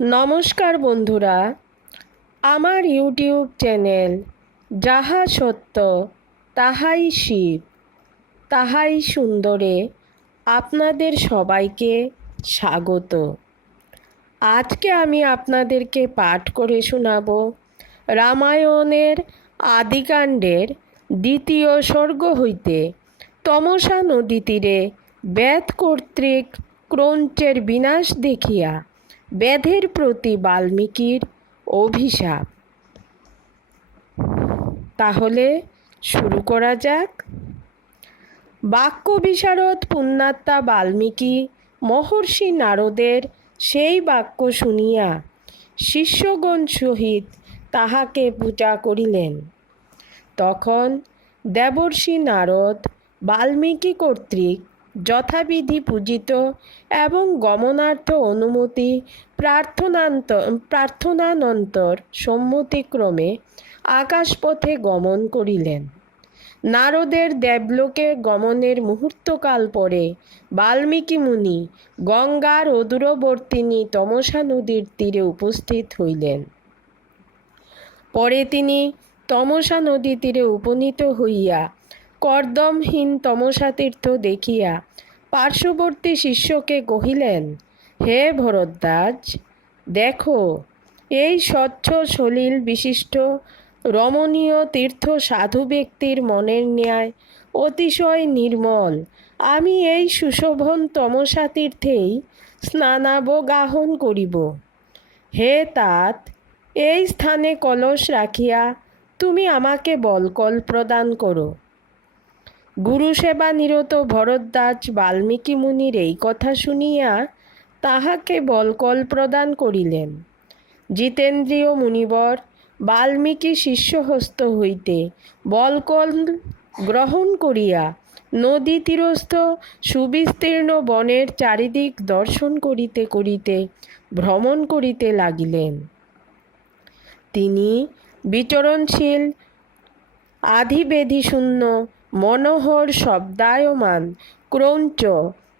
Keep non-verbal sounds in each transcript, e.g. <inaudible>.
নমস্কার বন্ধুরা, আমার ইউটিউব চ্যানেল যাহা সত্য তাহাই শিব। তাহাই সুন্দরে আপনাদের সবাইকে স্বাগত। আজকে আমি আপনাদেরকে পাঠ করে শোনাব রামায়ণের আদিকাণ্ডের দ্বিতীয় স্বর্গ হইতে তমসা নদী তীরে বেদ কর্তৃক ক্রঞ্চের বিনাশ দেখিয়া। বেদের প্রতি বাল্মীকির অভিশাপ। তাহলে শুরু করা যাক। বাক্য বিশারদ পুণ্যাত্মা বাল্মীকি মহর্ষি নারদের সেই বাক্য শুনিয়া শিষ্যগণ সহিত তাহাকে পূজা করিলেন। তখন দেবর্ষি নারদ বাল্মীকি কর্তৃক যথাবিধি পূজিত এবং গমনার্থ অনুমতি প্রার্থনান্ত, প্রার্থনানন্তর সম্মতিক্রমে আকাশপথে গমন করিলেন। নারদের দেবলোকে গমনের মুহূর্তকাল পরে বাল্মীকি মুনি গঙ্গার অদূরবর্তিনী তমসা নদীর তীরে উপস্থিত হইলেন। পরে তিনি তমসা নদী তীরে উপনীত হইয়া কর্দমহীন তমসাতীর্থ দেখিয়া পার্শ্ববর্তী শিষ্যকে কহিলেন, হে ভরদ্বাজ, দেখো, এই স্বচ্ছ সলিল বিশিষ্ট রমণীয় তীর্থ সাধু ব্যক্তির মনের ন্যায় অতিশয় নির্মল। আমি এই সুশোভন তমসা তীর্থেই স্নানাবগাহন করিব। হে তাত, এই স্থানে কলস রাখিয়া তুমি আমাকে বলকল প্রদান করো। গুরুসেবা নিরত ভরদ্বাজ বাল্মীকি মুনির এই কথা শুনিয়া তাহাকে বলকল প্রদান করিলেন। জিতেন্দ্রীয় মুনিবর, বাল্মীকি শিষ্যহস্ত হইতে বলকল গ্রহণ করিয়া নদী তীরস্থ সুবিস্তীর্ণ বনের চারিদিক দর্শন করিতে করিতে ভ্রমণ করিতে লাগিলেন। তিনি বিচরণশীল আধিবেধিশূন্য মনোহর শব্দায়মান, ক্রৌঞ্চ,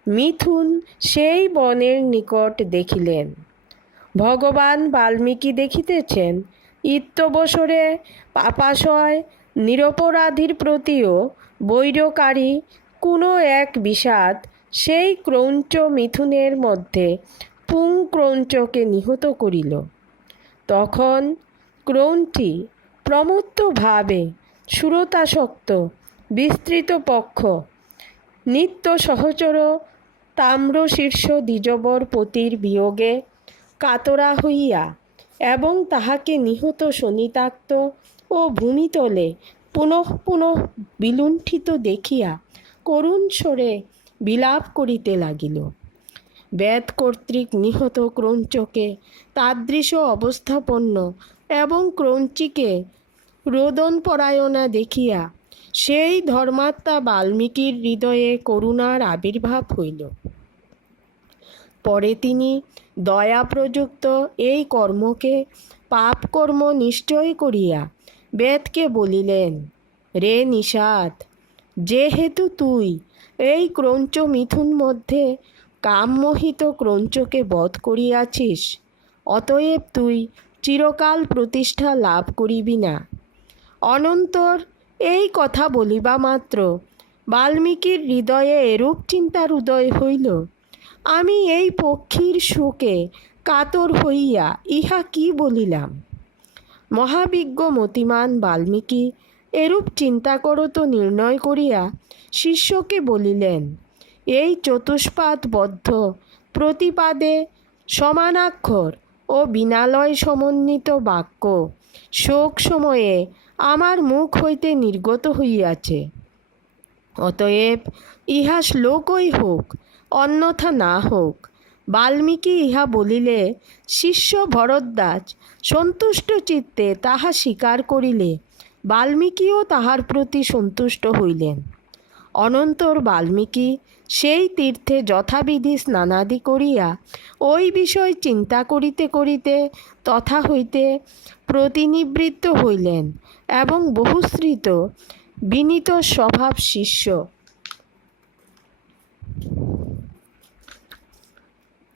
মিথুন সেই বনের নিকট দেখিলেন। ভগবান বাল্মীকি দেখিতেছেন, ইত্যবসরে পাপাশয় নিরপরাধীর প্রতিও বৈরকারী কোনো এক বিষাদ সেই ক্রৌঞ্চ মিথুনের মধ্যে পুং ক্রৌঞ্চকে নিহত করিল। তখন ক্রৌঞ্চি প্রমত্তভাবে সুরতাসক্ত বিস্তৃত পক্ষ। নিত্য সহচর তাম্র শীর্ষ দ্বিজবর পতির বিয়োগে কাতরা হইয়া এবং তাহাকে নিহত শনিতাক্ত ও ভূমিতলে পুনঃ পুনঃ বিলুণ্ঠিত দেখিয়া করুণ স্বরে বিলাপ করিতে লাগিল। বেদ কর্তৃক নিহত ক্রৌঞ্চকে তাদৃশ অবস্থাপন্ন এবং ক্রৌঞ্চিকে রোদনপরায়ণা দেখিয়া সেই ধর্মাত্মা বাল্মীকির হৃদয়ে করুণার আবির্ভাব হইল। পরে তিনি দয়া প্রযুক্ত এই কর্মকে পাপকর্ম নিশ্চয় করিয়া বেদকে বলিলেন, রে নিষাদ যেহেতু তুই এই ক্রঞ্চ মিথুন মধ্যে কামমোহিত ক্রঞ্চকে বধ করিয়াছিস, অতএব তুই চিরকাল প্রতিষ্ঠা লাভ করিবি না। অনন্তর এই কথা বলিবা মাত্র। বাল্মীকির হৃদয়ে এরূপ চিন্তার উদয় হইল। আমি এই পক্ষীর শোকে কাতর হইয়া ইহা কি বলিলাম? মহাবিজ্ঞ মতিমান বাল্মীকি, এরূপ চিন্তা করত নির্ণয় করিয়া শিষ্যকে বলিলেন, এই চতুষ্পাদবদ্ধ প্রতিপাদে সমানাক্ষর ও বিনালয় সমন্বিত বাক্য। শোক সময়ে আমার মুখ হইতে নির্গত হইয়াছে। অতএব ইহা শ্লোকই হোক, অন্যথা না হোক। বাল্মীকি ইহা বলিলে, শিষ্য ভরদ্বাজ, সন্তুষ্ট চিত্তে তাহা স্বীকার করিলে বাল্মীকিও তাহার প্রতি সন্তুষ্ট হইলেন। অনন্তর বাল্মীকি সেই তীর্থে যথাবিধি স্নানাদি করিয়া ওই বিষয় চিন্তা করিতে করিতে তথা হইতে প্রতিনিবৃত্ত হইলেন। এবং বহুশ্রিত বিনীত স্বভাব শিষ্য।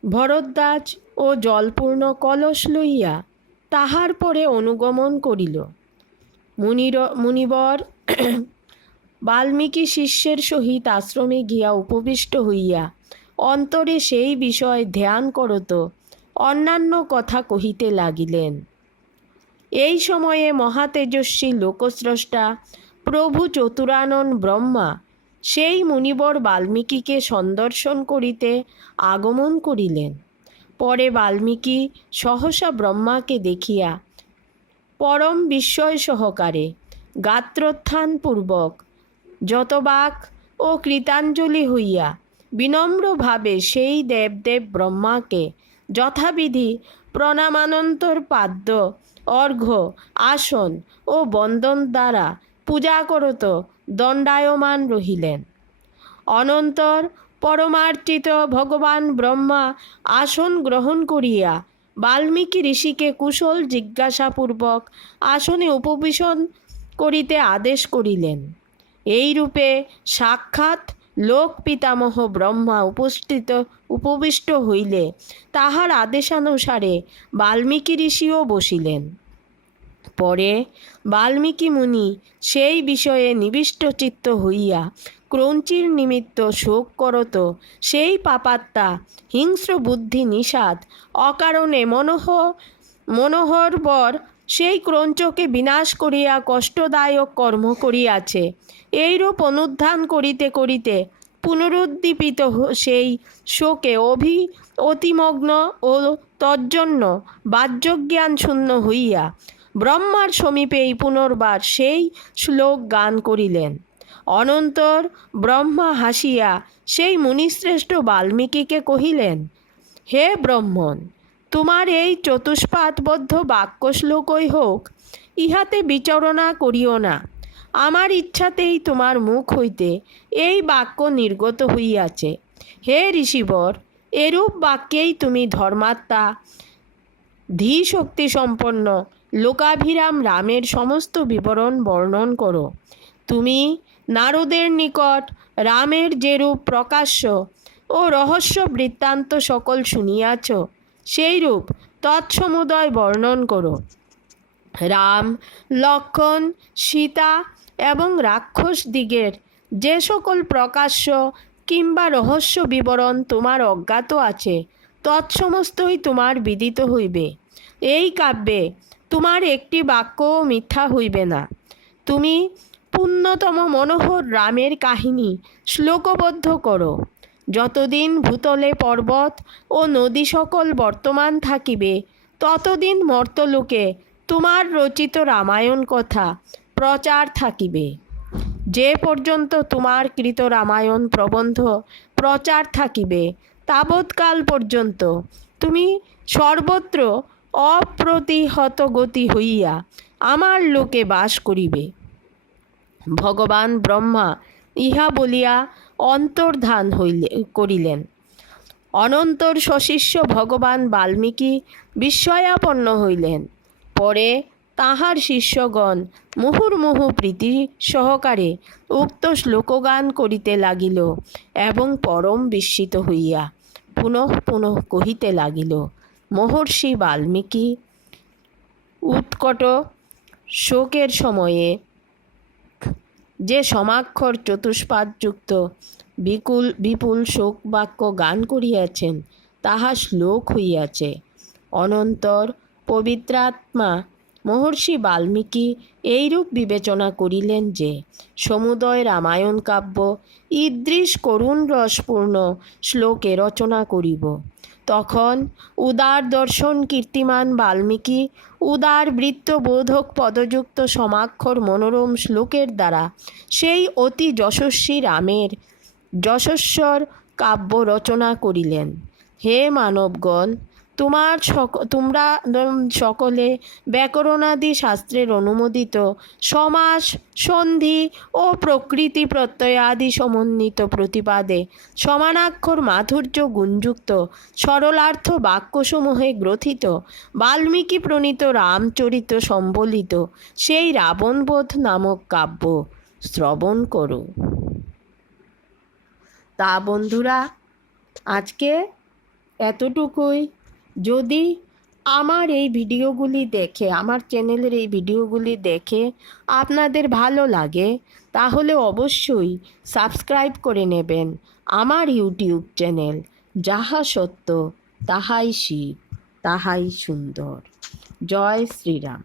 ভরদ্বাজ ও জলপূর্ণ কলস লইয়া তাহার পরে অনুগমন করিল। মুনির, মুনিবর <clears throat> বাল্মীকি শিষ্যের সহিত আশ্রমে গিয়া উপবিষ্ট হইয়া অন্তরে সেই বিষয় ধ্যান করত, অন্যান্য কথা কহিতে লাগিলেন। এই সময়ে মহাতেজস্বী লোকস্রষ্টা প্রভু চতুরানন ব্রহ্মা সেই মুনিবর বাল্মীকিকে সন্দর্শন করিতে আগমন করিলেন। পরে বাল্মীকি সহসা ব্রহ্মাকে দেখিয়া পরম বিস্ময় সহকারে গাত্রোত্থানপূর্বক যতবাক ও কৃতাঞ্জলি হইয়া বিনম্রভাবে সেই দেবদেব ব্রহ্মাকে যথাবিধি প্রণামানন্তর পাদ্য অর্ঘ্য, আসন ও বন্দন দ্বারা পূজা করত দণ্ডায়মান রহিলেন। অনন্তর পরমার্চিত ভগবান ব্রহ্মা আসন গ্রহণ করিয়া বাল্মীকি ঋষিকে কুশল জিজ্ঞাসাপূর্বক আসনে উপবেশন করিতে আদেশ করিলেন। এই রূপে সাক্ষাৎ লোক পিতামহ ব্রহ্মা উপস্থিত, উপবিষ্ট হইলে তাহার আদেশানুসারে বাল্মীকি ঋষিও বসিলেন। পরে বাল্মীকি মুনি সেই বিষয়ে নিবিষ্ট চিত্ত হইয়া ক্রঞ্চির নিমিত্ত শোক করত, সেই পাপাত্মা হিংস্র বুদ্ধি নিষাদ, অকারণে মনোহ মনোহর বর সেই ক্রঞ্চকে বিনাশ করিয়া কষ্টদায়ক কর্ম করিয়াছে। এইরূপ অনুধান করিতে করিতে পুনরুদ্দীপিত সেই শোকে অভি অতিমগ্ন ও তজ্জন্য বাহ্যজ্ঞান শূন্য হইয়া ব্রহ্মার সমীপেই পুনর্বার সেই শ্লোক গান করিলেন। অনন্তর ব্রহ্মা হাসিয়া সেই মুনিশ্রেষ্ঠ বাল্মীকিকে কহিলেন, হে ব্রহ্মণ তোমার এই চতুষ্পাদবদ্ধ বাক্য শ্লোকই হোক, ইহাতে বিচরণা করিও না। আমার ইচ্ছাতেই তোমার মুখ হইতে এই বাক্য নির্গত হইয়াছে। হে ঋষিবর, এরূপ বাক্যেই তুমি ধর্মাত্মা ধী শক্তি সম্পন্ন লোকাভিরাম রামের সমস্ত বিবরণ বর্ণন করো। তুমি নারদের নিকট রামের যেরূপ প্রকাশ্য ও রহস্য বৃত্তান্ত সকল শুনিয়াছ সেইরূপ তৎসমুদয় বর্ণন করো। রাম, লক্ষণ, সীতা এবং রাক্ষস দিগের যে সকল প্রকাশ্য কিংবা রহস্য বিবরণ তোমার অজ্ঞাত আছে, তৎসমস্তই তোমার বিদিত হইবে। এই কাব্যে তোমার একটি বাক্যও মিথ্যা হইবে না। তুমি পুণ্যতম মনোহর রামের কাহিনী শ্লোকবদ্ধ করো। যতদিন ভূতলে পর্বত ও নদী সকল বর্তমান থাকিবে, ততদিন মর্তলোকে তোমার রচিত রামায়ণ কথা প্রচার থাকিবে। যে পর্যন্ত তোমার কৃত রামায়ণ প্রবন্ধ প্রচার থাকিবে, তাবৎকাল পর্যন্ত তুমি সর্বত্র অপ্রতিহত গতি হইয়া আমার লোকে বাস করিবে। ভগবান ব্রহ্মা ইহা বলিয়া অন্তর্ধান হইলে, করিলেন। অনন্তর সশিষ্য ভগবান বাল্মীকি বিস্ময়াপন্ন হইলেন। পরে তাহার শিষ্যগণ মুহুর্মুহু প্রীতি সহকারে উক্ত শ্লোকগান করিতে লাগিল এবং পরম বিস্মিত হইয়া পুনঃ পুনঃ কহিতে লাগিল, মহর্ষি বাল্মীকি, উৎকট শোকের সময়ে যে সমাক্ষর চতুষ্পাদযুক্ত বিকুল, বিপুল শোক বাক্য গান করিয়াছেন, তাহা শ্লোক হইয়াছে। অনন্তর পবিত্রাত্মা মহর্ষি বাল্মীকি এইরূপ বিবেচনা করিলেন যে, সমুদয় রামায়ণ কাব্য ইদৃশ করুণ রসপূর্ণ শ্লোকে রচনা করিব। তখন উদার দর্শন কীর্তিমান বাল্মীকি, উদার বৃত্তবোধক পদযুক্ত সমাক্ষর মনোরম শ্লোকের দ্বারা সেই অতি যশস্বী রামের যশস্বর কাব্য রচনা করিলেন। হে মানবগণ তোমার সক তোমরা সকলে ব্যাকরণাদি শাস্ত্রের অনুমোদিত সমাস, সন্ধি ও প্রকৃতি প্রত্যয় আদি সমন্বিত প্রতিপাদে সমানাক্ষর মাধুর্য গুণযুক্ত সরলার্থ বাক্যসমূহে গ্রথিত বাল্মীকি প্রণীত রামচরিত সম্বলিত সেই রাবণবোধ নামক কাব্য শ্রবণ করো। তা বন্ধুরা, আজকে এতটুকুই। যদি আমার এই ভিডিওগুলি দেখে, আমার চ্যানেলের এই ভিডিওগুলি দেখে আপনাদের ভালো লাগে, তাহলে অবশ্যই সাবস্ক্রাইব করে নেবেন আমার ইউটিউব চ্যানেল। যাহা সত্য, তাহাই শিব তাহাই সুন্দর। জয় শ্রীরাম।